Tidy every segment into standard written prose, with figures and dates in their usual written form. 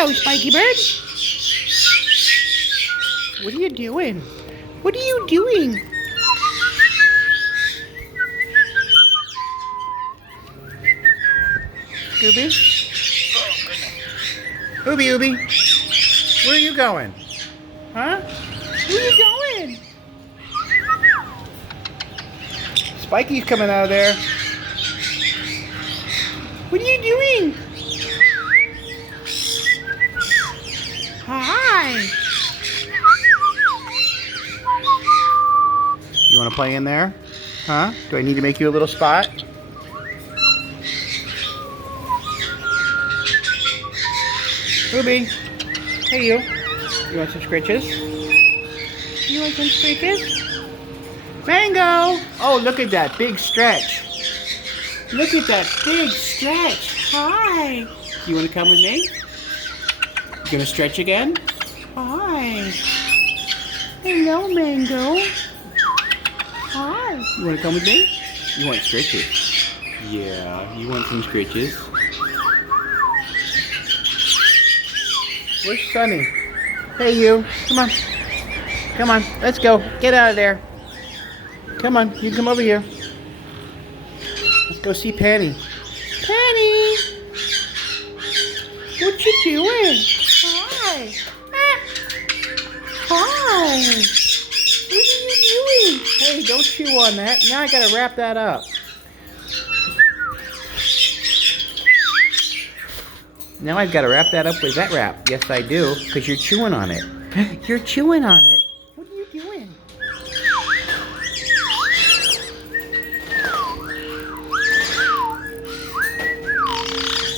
Hello, Spikey-bird. What are you doing? What are you doing? Scooby? Ooby Ooby, where are you going? Huh? Where are you going? Spikey's coming out of there. What are you doing? Hi. You want to play in there? Huh? Do I need to make you a little spot? Ruby. Hey you. You want some scritches? You want some scritches? Mango! Oh, look at that big stretch. Look at that big stretch. Hi. You want to come with me? You gonna stretch again? Hi. Hello, Mango. Hi. You want to come with me? You want scritches? Yeah, you want some scritches. Where's Sunny? Hey, you. Come on. Come on. Let's go. Get out of there. Come on. You come over here. Let's go see Penny. Penny! What you doing? Hi. Hi. What are you doing? Hey, don't chew on that. Now I gotta wrap that up. Now I've got to wrap that up with that wrap. Yes, I do, because you're chewing on it. You're chewing on it. What are you doing?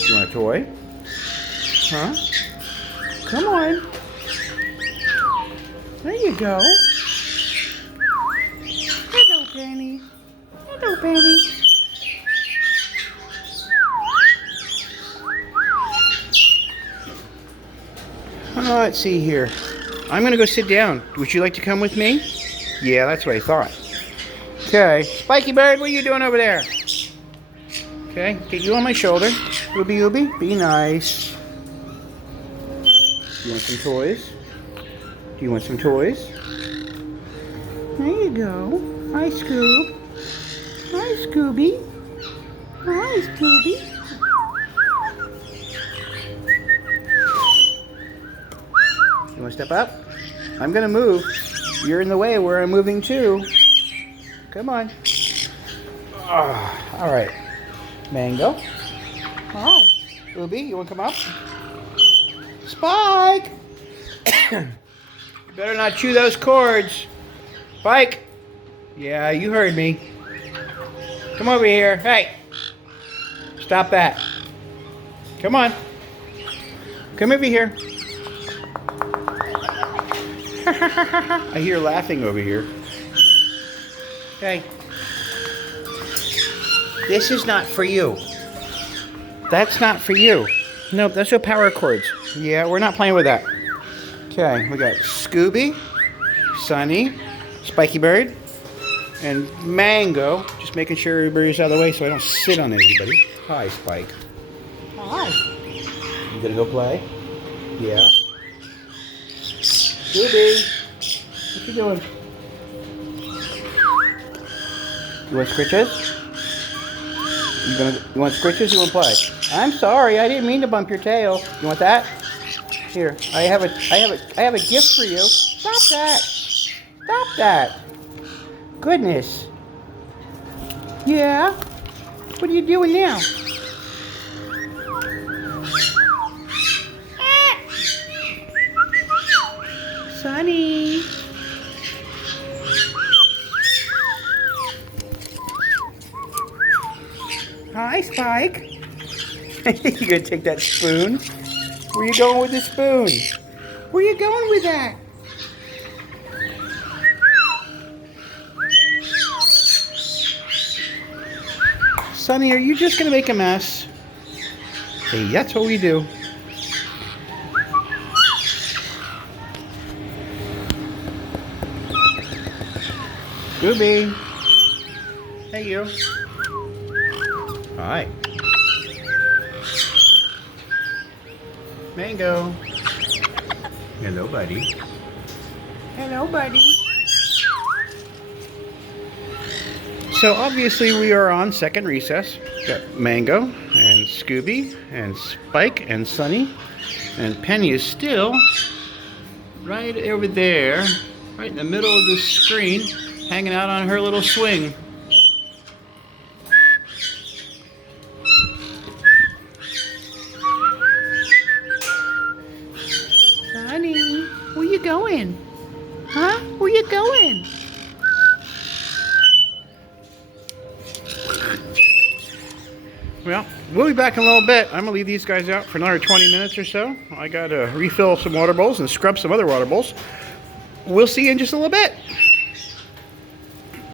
You want a toy? Huh? Come on. There you go. Hello, Penny. Hello, Penny. Let's see here. I'm going to go sit down. Would you like to come with me? Yeah, that's what I thought. Okay. Spikey-bird, what are you doing over there? Okay, get you on my shoulder. Ooby Ooby, be nice. You want some toys? Do you want some toys? There you go. Hi, Scoob. Hi, Scooby. Hi, Scooby. You want to step up? I'm going to move. You're in the way where I'm moving to. Come on. Oh, all right. Mango. Hi. Ooby, you want to come up? Spike! You better not chew those cords. Spike! Yeah, you heard me. Come over here. Hey! Stop that. Come on. Come over here. I hear laughing over here. Hey. This is not for you. That's not for you. Nope, that's your power cords. Yeah, we're not playing with that. Okay, we got Scooby, Sunny, Spikey-bird, and Mango. Just making sure everybody's out of the way so I don't sit on anybody. Hi, Spike. Hi. You gonna go play? Yeah. Scooby, what you doing? You want scritches? You want scritches? You want to play? I'm sorry, I didn't mean to bump your tail. You want that? Here, I have a gift for you. Stop that! Stop that! Goodness. Yeah. What are you doing now? Sunny. Hi, Spike. You gonna take that spoon? Where you going with the spoon? Where you going with that? Sunny, are you just gonna make a mess? Hey, that's what we do. Scooby. Hey, you. Hi. Mango. Hello, buddy. Hello, buddy. So obviously we are on second recess. Got Mango and Scooby and Spike and Sunny. And Penny is still right over there, right in the middle of the screen, hanging out on her little swing. Sunny, where you going? Huh? Where you going? Well, we'll be back in a little bit. I'm going to leave these guys out for another 20 minutes or so. I got to refill some water bowls and scrub some other water bowls. We'll see you in just a little bit.